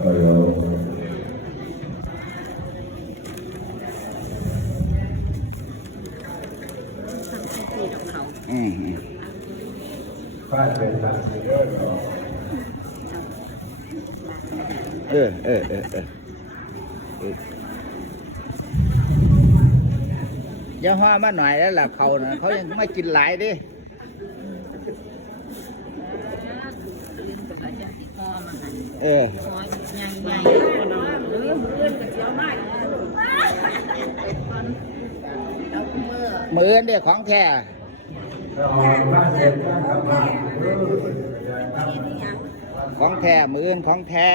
เออตีดอกเขาอืมอืมป้ายเป็นตัดสินเรื่องเนาะเออเออเออเออเอออย่าห้ามาหน่อยแล้วล่ะเขานะเขายังไม่กินหลายดิ ลืมไปแล้วจะสิพ่อมาหัน เออพ่อใหญ่ใหญ่ก็นอนเออมืออื่นก็เจียวมากเอาเมื่อมือเดียของแท้เราบ้านเป็นบ้านทำงานเออของแท้มือของแท้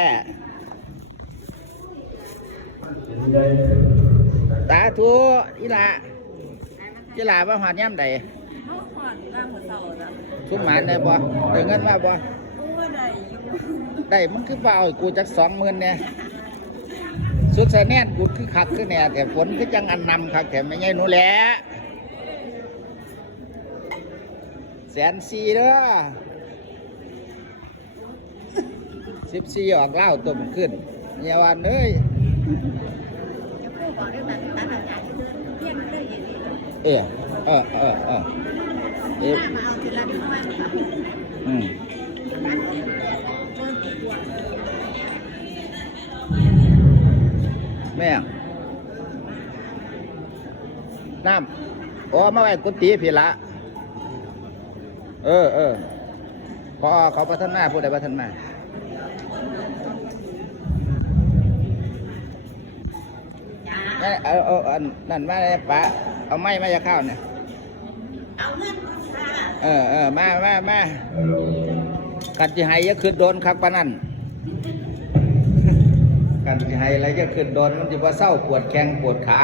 เป็นไงตาทูอีหละอีหละว่าหอดย่ำใดเขาผ่อนบ้างหัวเสาแล้วทุกหมานได้บ่ได้เงินมาบ่กูว่า ได้อยู่ได้มันคือว่าเอาให้กูจักสองหมื่นเนี่ยสุดแสนแน่นกูคือขักคือเนี่ยแต่ฝนคือจังอันนำคักแต่ไม่ใช่หนูแหละแสนสี่เด้อสิบสี่ออกเหล้าตุ่มขึ้นเนี่ยวันเอ้ยจะพูดก่อนด้วยมันตาหนักเพี้ยนมันได้อย่างนี้เออเออเออเออเออมาเอาทีละนิดว่าอืม แม่งน้ำโอ้มาไว้กุฏิพี่ละ เออเออขอเขาพัฒนาผู้ใดพัฒนาเอ้ยเอาเอาอันนั่นมาเลยปะเอาไม้มาจะเข้าเนี่ย เอาเงินค่ะเออเออมามามาเออ กันจะให้จะขึ้นโดนครับปะนั่นกันจะให้อะไรจะขึ้นโดนมันจะว่าเศร้าปวดแข้งปวดขา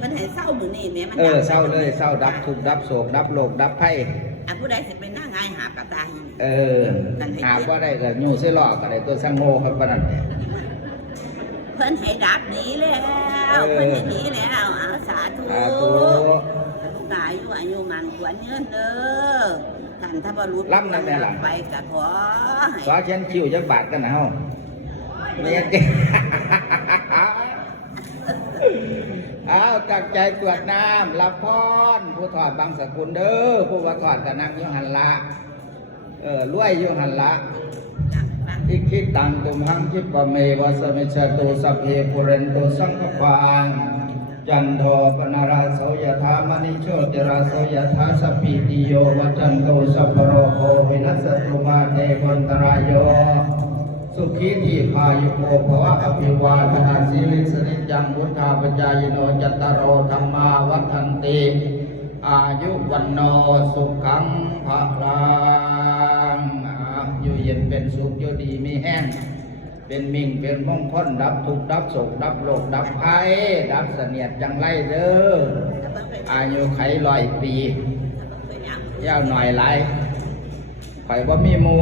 มันให้เศร้ามือนี่แม่มันเออเศร้าเลยเศร้าดับทุกข์ดับโศกดับโลกดับไพ่อะผู้ใดสิเป็นหน้างายหากระตายเออหาว่าได้ก็อยู่เสียหลอกอะไรตัวสังโง่ครับปะนั่นเพิ่นให้ดับหนีแล้วเพิ่นให้หนีแล้วเอาสาธุ สาธุ ลูกตายอยู่ อายุมันควรเงินเด้อท่านถ้าบ่รู้ไปก็ขอให้สอเช่นคิวจักบาทกันนะเฮาไม่ยังเอาตักใจกวดน้ำรับพรผู้ถอดบางสกุลเด้อผู้ว่าถอดกับนางอยุหันละเออรวยอยุหันละอิคิตังตุมหังคิปะเมวะสมิชตุสัพเพปุเรนตุสังกปาน จันโทปนาราโสยถามณิโชติราโสยถาสพพิติโยวจันโตสัพโรโควินัสตุมาเตวันตรายโยสุขีทีพายุโกภวะอภิวาทนาสิลิสนิจังพุทธาปจายโนจัตตารโอธรรมาวัฏันติอายุวันโนสุขังภะลังอาอยู่เย็นเป็นสุขอยู่ดีมีแห้ง เป็นมิ่งเป็นมงคลดับทุกข์ดับโศกดับโลกดับภัยดับเสนียดจังไรเด้ออายุไขลอยปียาวหน่อยหลายข่อยว่ามีหมู